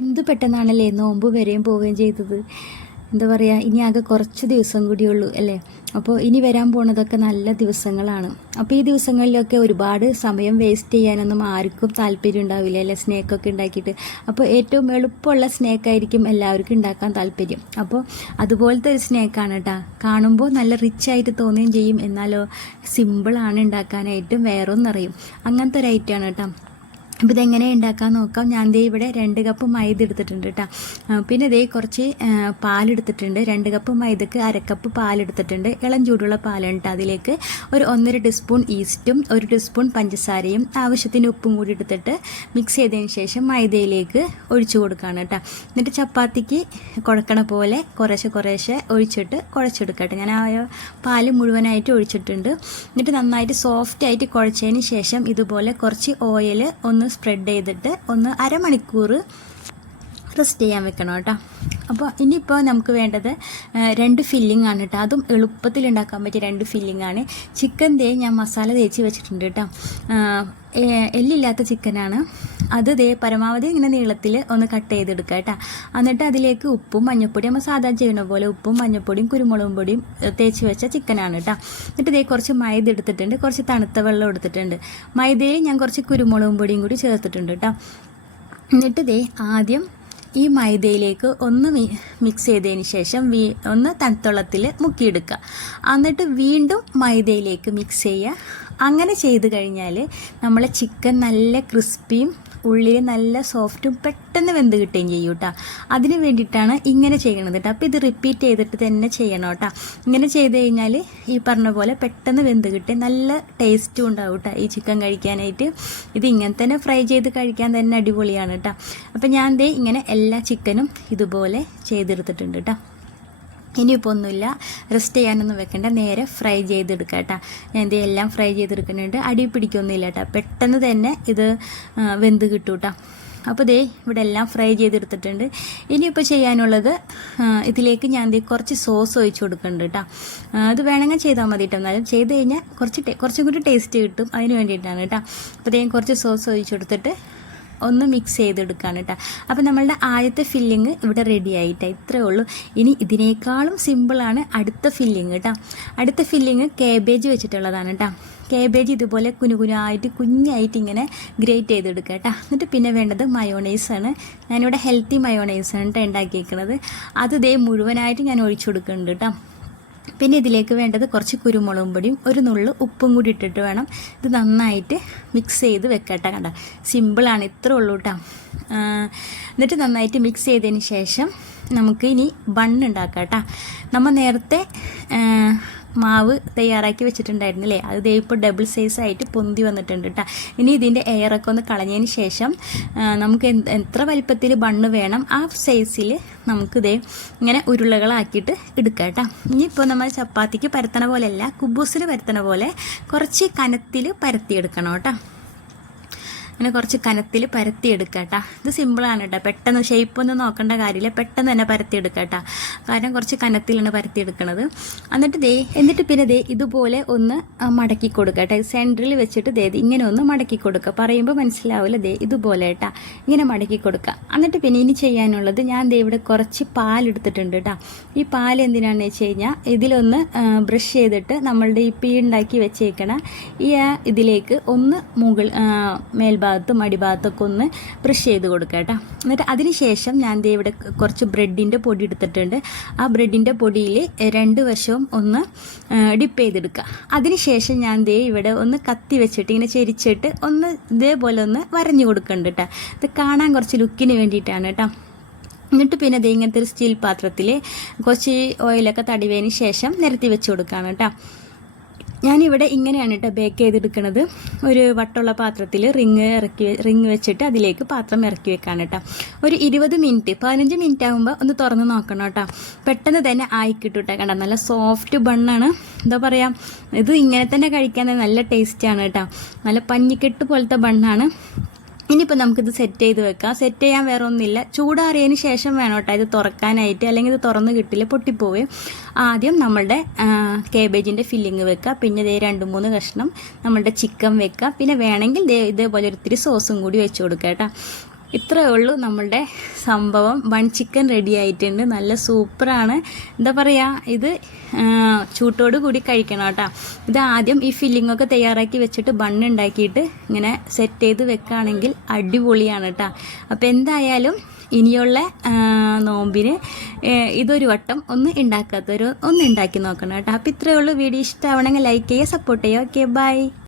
എന്ത് പെട്ടെന്നാണല്ലേ നോമ്പ് വരെയും പോവുകയും ചെയ്തത്. എന്താ പറയുക, ഇനി ആകെ കുറച്ച് ദിവസം കൂടിയുള്ളൂ അല്ലേ. അപ്പോൾ ഇനി വരാൻ പോണതൊക്കെ നല്ല ദിവസങ്ങളാണ്. അപ്പോൾ ഈ ദിവസങ്ങളിലൊക്കെ ഒരുപാട് സമയം വേസ്റ്റ് ചെയ്യാനൊന്നും ആർക്കും താല്പര്യം ഉണ്ടാവില്ല അല്ലേ, സ്നേക്കൊക്കെ ഉണ്ടാക്കിയിട്ട്. അപ്പോൾ ഏറ്റവും എളുപ്പമുള്ള സ്നേക്കായിരിക്കും എല്ലാവർക്കും ഉണ്ടാക്കാൻ താല്പര്യം. അപ്പോൾ അതുപോലത്തെ ഒരു സ്നേക്കാണ് കേട്ടോ. കാണുമ്പോൾ നല്ല റിച്ച് ആയിട്ട് തോന്നുകയും ചെയ്യും, എന്നാലോ സിമ്പിളാണ് ഉണ്ടാക്കാനായിട്ടും വേറൊന്നറിയും. അങ്ങനത്തെ ഒരു ഐറ്റമാണ് കേട്ടോ. അപ്പോൾ ഇതെങ്ങനെ ഉണ്ടാക്കാൻ നോക്കാം. ഞാൻ ദേ ഇവിടെ 2 കപ്പ് മൈദ എടുത്തിട്ടുണ്ട് കേട്ടോ. പിന്നെ ദേ കുറച്ച് പാലെടുത്തിട്ടുണ്ട്. 2 കപ്പ് മൈദക്ക് 1/2 കപ്പ് പാലെടുത്തിട്ടുണ്ട്. ഇളം ചൂടുള്ള പാലാണ് കേട്ടോ. അതിലേക്ക് ഒരു 1.5 ടീസ്പൂൺ ഈസ്റ്റും 1 ടീസ്പൂൺ പഞ്ചസാരയും ആവശ്യത്തിന് ഉപ്പും കൂടി എടുത്തിട്ട് മിക്സ് ചെയ്തതിന് ശേഷം മൈദയിലേക്ക് ഒഴിച്ചു കൊടുക്കുകയാണ് കേട്ടോ. എന്നിട്ട് ചപ്പാത്തിക്ക് കുഴക്കണ പോലെ കുറേശ്ശെ ഒഴിച്ചിട്ട് കുഴച്ചെടുക്കട്ടെ. ഞാൻ ആ പാല് മുഴുവനായിട്ട് ഒഴിച്ചിട്ടുണ്ട്. എന്നിട്ട് നന്നായിട്ട് സോഫ്റ്റായിട്ട് കുഴച്ചതിന് ശേഷം ഇതുപോലെ കുറച്ച് ഓയിൽ ഒന്ന് സ്പ്രെഡ് ചെയ്തിട്ട് ഒന്ന് അരമണിക്കൂർ റെസ്റ്റ് ചെയ്യാൻ വെക്കണം കേട്ടോ. അപ്പോൾ ഇനിയിപ്പോൾ നമുക്ക് വേണ്ടത് 2 ഫില്ലിംഗ് ആണ് കേട്ടോ. അതും എളുപ്പത്തിൽ ഉണ്ടാക്കാൻ പറ്റിയ 2 ഫില്ലിംഗ് ആണ്. ചിക്കൻ ഞാൻ മസാല തേച്ച് വെച്ചിട്ടുണ്ട് കേട്ടോ. എല്ലില്ലാത്ത ചിക്കനാണ് അത്. പരമാവധി ഇങ്ങനെ നീളത്തിൽ ഒന്ന് കട്ട് ചെയ്തെടുക്കുക കേട്ടോ. എന്നിട്ട് അതിലേക്ക് ഉപ്പും മഞ്ഞൾപ്പൊടിയും നമ്മൾ സാധാരണ ചെയ്യുന്ന പോലെ ഉപ്പും മഞ്ഞൾപ്പൊടിയും കുരുമുളകും പൊടിയും തേച്ച് വെച്ച ചിക്കനാണ് കേട്ടോ. എന്നിട്ട് കുറച്ച് മൈദ എടുത്തിട്ടുണ്ട്, കുറച്ച് തണുത്ത വെള്ളം എടുത്തിട്ടുണ്ട്. മൈദയിൽ ഞാൻ കുറച്ച് കുരുമുളകും പൊടിയും കൂടി ചേർത്തിട്ടുണ്ട് കേട്ടോ. എന്നിട്ട് ആദ്യം ഈ മൈദയിലേക്ക് ഒന്ന് മിക്സ് ചെയ്തതിന് ശേഷം ഒന്ന് തണുത്തുള്ളത്തിൽ മുക്കിയെടുക്കുക. എന്നിട്ട് വീണ്ടും മൈദയിലേക്ക് മിക്സ് ചെയ്യുക. അങ്ങനെ ചെയ്ത് കഴിഞ്ഞാൽ നമ്മളെ ചിക്കൻ നല്ല ക്രിസ്പിയും ഉള്ളിൽ നല്ല സോഫ്റ്റും പെട്ടെന്ന് വെന്ത് കിട്ടുകയും ചെയ്യും കേട്ടോ. അതിന് വേണ്ടിയിട്ടാണ് ഇങ്ങനെ ചെയ്യണത് കേട്ടോ. അപ്പോൾ ഇത് റിപ്പീറ്റ് ചെയ്തിട്ട് തന്നെ ചെയ്യണം കേട്ടോ. ഇങ്ങനെ ചെയ്ത് കഴിഞ്ഞാൽ ഈ പറഞ്ഞ പോലെ പെട്ടെന്ന് വെന്ത് കിട്ടും, നല്ല ടേസ്റ്റും ഉണ്ടാവും കേട്ടോ ഈ ചിക്കൻ കഴിക്കാനായിട്ട്. ഇത് ഇങ്ങനെ തന്നെ ഫ്രൈ ചെയ്ത് കഴിക്കാൻ തന്നെ അടിപൊളിയാണ് കേട്ടോ. അപ്പോൾ ഞാൻ ഇങ്ങനെ എല്ലാ ചിക്കനും ഇതുപോലെ ചെയ്തെടുത്തിട്ടുണ്ട് കേട്ടോ. ഇനിയിപ്പോൾ ഒന്നുമില്ല, റെസ്റ്റ് ചെയ്യാനൊന്നും വെക്കണ്ട, നേരെ ഫ്രൈ ചെയ്തെടുക്കുക കേട്ടോ. ഞാൻ എല്ലാം ഫ്രൈ ചെയ്തെടുക്കുന്നുണ്ട്. അടി പിടിക്കൊന്നുമില്ല കേട്ടോ, പെട്ടെന്ന് തന്നെ ഇത് വെന്ത് കിട്ടും കേട്ടോ. അപ്പോൾ ഇവിടെ എല്ലാം ഫ്രൈ ചെയ്തെടുത്തിട്ടുണ്ട്. ഇനിയിപ്പോൾ ചെയ്യാനുള്ളത് ഇതിലേക്ക് ഞാൻ കുറച്ച് സോസ് ഒഴിച്ച് കൊടുക്കുന്നുണ്ട് കേട്ടോ. അത് വേണമെങ്കിൽ ചെയ്താൽ മതി കേട്ടോ. എന്നാലും ചെയ്ത് കഴിഞ്ഞാൽ കുറച്ചും കൂടി ടേസ്റ്റ് കിട്ടും, അതിന് വേണ്ടിയിട്ടാണ് കേട്ടോ. അപ്പോൾ കുറച്ച് സോസ് ഒഴിച്ച് കൊടുത്തിട്ട് ഒന്ന് മിക്സ് ചെയ്തെടുക്കുകയാണ് കേട്ടോ. അപ്പോൾ നമ്മളുടെ ആദ്യത്തെ ഫില്ലിങ് ഇവിടെ റെഡി ആയിട്ടാണ്. ഇത്രയേ ഉള്ളൂ. ഇനി ഇതിനേക്കാളും സിമ്പിളാണ് അടുത്ത ഫില്ലിങ് കേട്ടോ. അടുത്ത ഫില്ലിങ് കേബേജ് വെച്ചിട്ടുള്ളതാണ് കേട്ടോ. കേബേജ് ഇതുപോലെ കുഞ്ഞായിട്ട് ഇങ്ങനെ ഗ്രേറ്റ് ചെയ്തെടുക്കുക കേട്ടോ. എന്നിട്ട് പിന്നെ വേണ്ടത് മയോണൈസാണ്. ഞാനിവിടെ ഹെൽത്തി മയോണൈസാണ് കേട്ടോ ഉണ്ടാക്കിയിരിക്കുന്നത്. അത് മുഴുവനായിട്ട് ഞാൻ ഒഴിച്ചു കൊടുക്കുന്നുണ്ട് കേട്ടോ. പിന്നെ ഇതിലേക്ക് വേണ്ടത് കുറച്ച് കുരുമുളകും പൊടിയും 1 നുള്ള് ഉപ്പും കൂടി ഇട്ടിട്ട് വേണം ഇത് നന്നായിട്ട് മിക്സ് ചെയ്ത് വെക്കട്ടെ. കണ്ട, സിമ്പിളാണ്, ഇത്രേ ഉള്ളൂ കേട്ടോ. എന്നിട്ട് നന്നായിട്ട് മിക്സ് ചെയ്തതിന് ശേഷം നമുക്ക് ഇനി ബണ്ണ് ഉണ്ടാക്കാം കേട്ടോ. നമ്മൾ നേരത്തെ മാവ് തയ്യാറാക്കി വെച്ചിട്ടുണ്ടായിരുന്നില്ലേ, അത് ഇപ്പോൾ ഡബിൾ സൈസായിട്ട് പൊന്തി വന്നിട്ടുണ്ട് കേട്ടോ. ഇനി ഇതിൻ്റെ എയറൊക്കെ ഒന്ന് കളഞ്ഞതിന് ശേഷം നമുക്ക് എത്ര വലിപ്പത്തിൽ ബണ്ണ് വേണം ആ സൈസിൽ നമുക്ക് ഇങ്ങനെ ഉരുളകളാക്കിയിട്ട് എടുക്കാം കേട്ടോ. ഇനിയിപ്പോൾ നമ്മൾ ചപ്പാത്തിക്ക് പരത്തണ പോലെയല്ല, കുബൂസിൽ പരത്തണ പോലെ കുറച്ച് കനത്തിൽ പരത്തിയെടുക്കണം കേട്ടോ. അങ്ങനെ കുറച്ച് കനത്തിൽ പരത്തിയെടുക്കുക കേട്ടോ. ഇത് സിമ്പിളാണ് കേട്ടോ, പെട്ടെന്ന് ഷേപ്പൊന്നും നോക്കേണ്ട കാര്യമില്ല, പെട്ടെന്ന് തന്നെ പരത്തിയെടുക്കുക കേട്ടോ. കാരണം കുറച്ച് കനത്തിലാണ് പരത്തിയെടുക്കണത്. എന്നിട്ട് പിന്നെ ഇതുപോലെ ഒന്ന് മടക്കി കൊടുക്കുക കേട്ടോ. സെൻറ്ററിൽ വെച്ചിട്ട് ഇങ്ങനെ ഒന്ന് മടക്കി കൊടുക്കുക. പറയുമ്പോൾ മനസ്സിലാവില്ല, ഇതുപോലെ കേട്ടോ, ഇങ്ങനെ മടക്കി കൊടുക്കുക. എന്നിട്ട് പിന്നെ ഇനി ചെയ്യാനുള്ളത് ഞാൻ ഇവിടെ കുറച്ച് പാലെടുത്തിട്ടുണ്ട് കേട്ടോ. ഈ പാൽ എന്തിനാണെന്ന് വെച്ച് കഴിഞ്ഞാൽ ഇതിലൊന്ന് ബ്രഷ് ചെയ്തിട്ട് നമ്മളുടെ ഈ ഉണ്ടാക്കി വെച്ചേക്കണ ഈ ഇതിലേക്ക് ഒന്ന് മേൽഭാഗത്തും അടിഭാഗത്തൊക്കെ ഒന്ന് ബ്രഷ് ചെയ്ത് കൊടുക്കുക കേട്ടോ. എന്നിട്ട് അതിന് ശേഷം ഞാൻ ഇവിടെ കുറച്ച് ബ്രെഡിൻ്റെ പൊടി എടുത്തിട്ടുണ്ട്. ആ ബ്രെഡിൻ്റെ പൊടിയിൽ 2 വശവും ഒന്ന് ഡിപ്പ് ചെയ്തെടുക്കുക. അതിന് ശേഷം ഞാൻ ഇവിടെ ഒന്ന് കത്തി വെച്ചിട്ട് ഇങ്ങനെ ചെരിച്ചിട്ട് ഒന്ന് ഇതേപോലെ ഒന്ന് വരഞ്ഞു കൊടുക്കുന്നുണ്ട് കേട്ടോ. ഇത് കാണാൻ കുറച്ച് ലുക്കിന് വേണ്ടിയിട്ടാണ് കേട്ടോ. എന്നിട്ട് പിന്നെ ഇങ്ങനത്തെ ഒരു സ്റ്റീൽ പാത്രത്തിൽ കുറച്ച് ഓയിലൊക്കെ തടവിയതിന് ശേഷം നിരത്തി വെച്ച് കൊടുക്കുകയാണ് കേട്ടോ. ഞാനിവിടെ ഇങ്ങനെയാണ് കേട്ടോ ബേക്ക് ചെയ്തെടുക്കുന്നത്. ഒരു വട്ടമുള്ള പാത്രത്തിൽ റിങ് വെച്ചിട്ട് അതിലേക്ക് പാത്രം ഇറക്കി വെക്കാണ് കേട്ടോ. ഒരു 20 മിനിറ്റ് 15 മിനിറ്റ് ആകുമ്പോൾ ഒന്ന് തുറന്ന് നോക്കണം കേട്ടോ. പെട്ടെന്ന് തന്നെ ആയിക്കിട്ടു കേട്ടോ. കണ്ട, നല്ല സോഫ്റ്റ് ബണ്ണാണ്. എന്താ പറയുക, ഇത് ഇങ്ങനെ തന്നെ കഴിക്കാൻ നല്ല ടേസ്റ്റാണ് കേട്ടോ. നല്ല പഞ്ഞിക്കെട്ട് പോലത്തെ ബണ്ണാണ്. ഇനിയിപ്പോൾ നമുക്കിത് സെറ്റ് ചെയ്ത് വെക്കാം. സെറ്റ് ചെയ്യാൻ വേറെ ഒന്നുമില്ല, ചൂടാറിയതിന് ശേഷം വേണം കേട്ടോ ഇത് തുറക്കാനായിട്ട്, അല്ലെങ്കിൽ ഇത് തുറന്ന് കിട്ടില്ല, പൊട്ടിപ്പോവേ. ആദ്യം നമ്മളുടെ കേബേജിൻ്റെ ഫില്ലിങ് വെക്കുക, പിന്നെ 2-3 കഷ്ണം നമ്മളുടെ ചിക്കൻ വെക്കുക, പിന്നെ വേണമെങ്കിൽ ഇതേപോലെ ഒത്തിരി സോസും കൂടി വെച്ച് കൊടുക്കുക കേട്ടോ. ഇത്രയേ ഉള്ളൂ നമ്മളുടെ സംഭവം. ബൺ ചിക്കൻ റെഡി ആയിട്ടുണ്ട്. നല്ല സൂപ്പറാണ്. എന്താ പറയുക, ഇത് ചൂട്ടോട് കൂടി കഴിക്കണം കേട്ടോ. ഇത് ആദ്യം ഈ ഫില്ലിങ്ങൊക്കെ തയ്യാറാക്കി വെച്ചിട്ട് ബണ്ണ് ഉണ്ടാക്കിയിട്ട് ഇങ്ങനെ സെറ്റ് ചെയ്ത് വെക്കുകയാണെങ്കിൽ അടിപൊളിയാണ് കേട്ടോ. അപ്പോൾ എന്തായാലും ഇനിയുള്ള നോമ്പിന് ഇതൊരു വട്ടം ഒന്ന് ഉണ്ടാക്കാത്തവർ ഒന്ന് ഉണ്ടാക്കി നോക്കണം കേട്ടോ. അപ്പോൾ ഇത്രയേ ഉള്ളൂ. വീഡിയോ ഇഷ്ടമാവണമെങ്കിൽ ലൈക്ക് ചെയ്യുക, സപ്പോർട്ട് ചെയ്യുക. Okay, by.